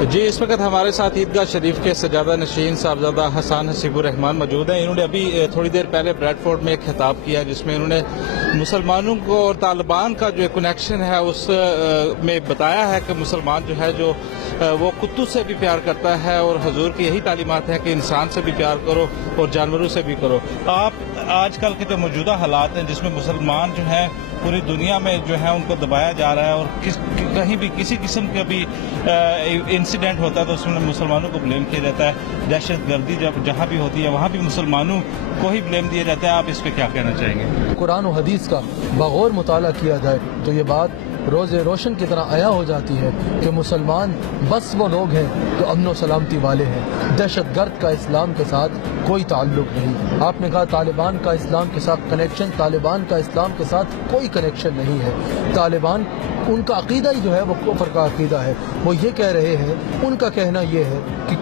جی اس وقت ہمارے ساتھ عیدگاہ شریف کے سجادہ نشین صاحبزادہ حسان حسیب الرحمان موجود ہیں. انہوں نے ابھی تھوڑی دیر پہلے بریڈ فورڈ میں ایک خطاب کیا جس میں انہوں نے مسلمانوں کو اور طالبان کا جو کنیکشن ہے اس میں بتایا ہے کہ مسلمان جو ہے جو وہ کتوں سے بھی پیار کرتا ہے اور حضور کی یہی تعلیمات ہیں کہ انسان سے بھی پیار کرو اور جانوروں سے بھی کرو. آپ آج کل کے جو موجودہ حالات ہیں جس میں مسلمان جو ہیں پوری دنیا میں جو ہے ان کو دبایا جا رہا ہے اور کہیں بھی کسی قسم کا بھی انسیڈنٹ ہوتا ہے تو اس میں مسلمانوں کو بلیم کیا جاتا ہے. دہشت گردی جب جہاں بھی ہوتی ہے وہاں بھی مسلمانوں کو ہی بلیم دیا جاتا ہے. آپ اس پہ کیا کہنا چاہیں گے؟ قرآن و حدیث کا بغور مطالعہ کیا جائے تو یہ بات روز روشن کی طرح عیا ہو جاتی ہے کہ مسلمان بس وہ لوگ ہیں جو امن و سلامتی والے ہیں. دہشت گرد کا اسلام کے ساتھ کوئی تعلق نہیں. آپ نے کہا طالبان کا اسلام کے ساتھ کنیکشن، طالبان کا اسلام کے ساتھ کوئی کنیکشن نہیں ہے. طالبان ان کا عقیدہ ہی جو ہے وہ کفر کا عقیدہ ہے. وہ یہ کہہ رہے ہیں، ان کا کہنا یہ ہے کہ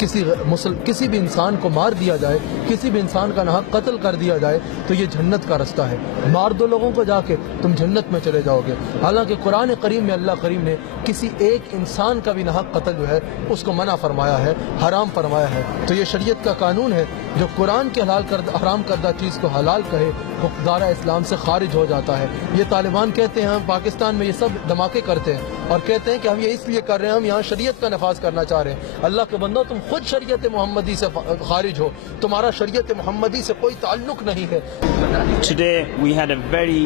کسی بھی انسان کو مار دیا جائے، کسی بھی انسان کا ناحق قتل کر دیا جائے تو یہ جنت کا رستہ ہے. مار دو لوگوں کو جا کے تم جنت میں چلے جاؤ گے. حالانکہ قرآن کریم میں اللہ کریم نے کسی ایک انسان کا بھی ناحق قتل جو ہے اس کو منع فرمایا ہے، حرام فرمایا ہے. تو یہ شریعت کا قانون ہے. جو قرآن کے حرام کردہ چیز کو حلال کہے وہ دائرہ اسلام سے خارج ہو جاتا ہے. یہ طالبان کہتے ہیں ہم پاکستان میں یہ سب دھماکے کرتے ہیں اور کہتے ہیں کہ ہم یہ اس لیے کر رہے ہیں، ہم یہاں شریعت کا نفاذ کرنا چاہ رہے ہیں. اللہ کے بندو، تم خود شریعت محمدی سے خارج ہو، تمہارا شریعت محمدی سے کوئی تعلق نہیں ہے. Today we had a very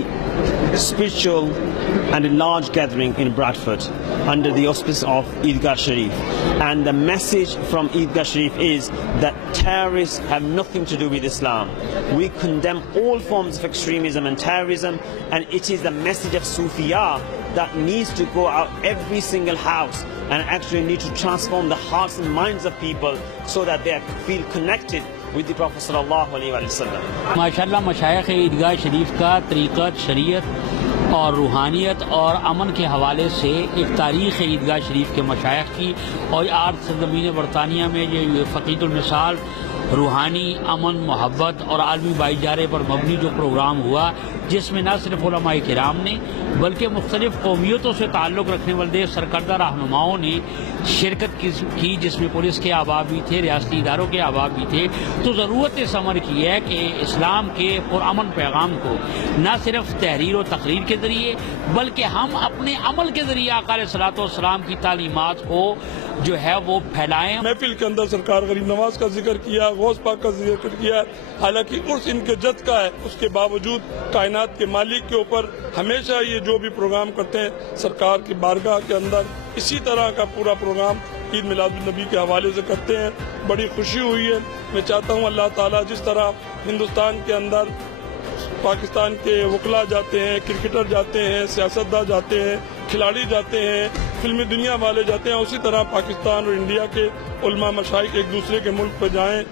spiritual and a large gathering in Bradford under the auspice of Eidgah Sharif, and the message from Eidgah Sharif is that terrorists have nothing to do with Islam. We condemn all forms of extremism and terrorism, and it is the message of Sufiya that needs to go out every single house and actually need to transform the hearts and minds of people so that they feel connected with the Prophet sallallahu alaihi wasallam. ماشاءاللہ مشائخ عیدگاہ شریف کا طریقت، شریعت اور روحانیت اور امن کے حوالے سے ایک تاریخ ہے عیدگاہ شریف کے مشائخ کی. اور آج سرزمین برطانیہ میں یہ فقید المثال روحانی امن، محبت اور عالمی بھائی چارے پر مبنی جو پروگرام ہوا، جس میں نہ صرف علماء کرام نے بلکہ مختلف قومیتوں سے تعلق رکھنے والے سرکردہ رہنماؤں نے شرکت کی، جس میں پولیس کے اعضاء بھی تھے، ریاستی اداروں کے اعضاء بھی تھے. تو ضرورت اس امر کی ہے کہ اسلام کے پرامن پیغام کو نہ صرف تحریر و تقریر کے ذریعے بلکہ ہم اپنے عمل کے ذریعے آقا علیہ الصلوۃ والسلام کی تعلیمات کو جو ہے وہ پھیلائیں. محفل کے اندر سرکار غریب نواز کا ذکر کیا، غوث پاک کا ذکر کیا. حالانکہ عرس ان کے جد کا ہے، اس کے باوجود کائنات کے مالک کے اوپر ہمیشہ یہ جو بھی پروگرام کرتے ہیں سرکار کی بارگاہ کے اندر اسی طرح کا پورا پروگرام عید میلاد النبی کے حوالے سے کرتے ہیں. بڑی خوشی ہوئی ہے. میں چاہتا ہوں اللہ تعالیٰ جس طرح ہندوستان کے اندر پاکستان کے وکلا جاتے ہیں، کرکٹر جاتے ہیں، سیاستداں جاتے ہیں، کھلاڑی جاتے ہیں، فلمی دنیا والے جاتے ہیں، اسی طرح پاکستان اور انڈیا کے علماء مشائخ ایک دوسرے کے ملک پہ جائیں.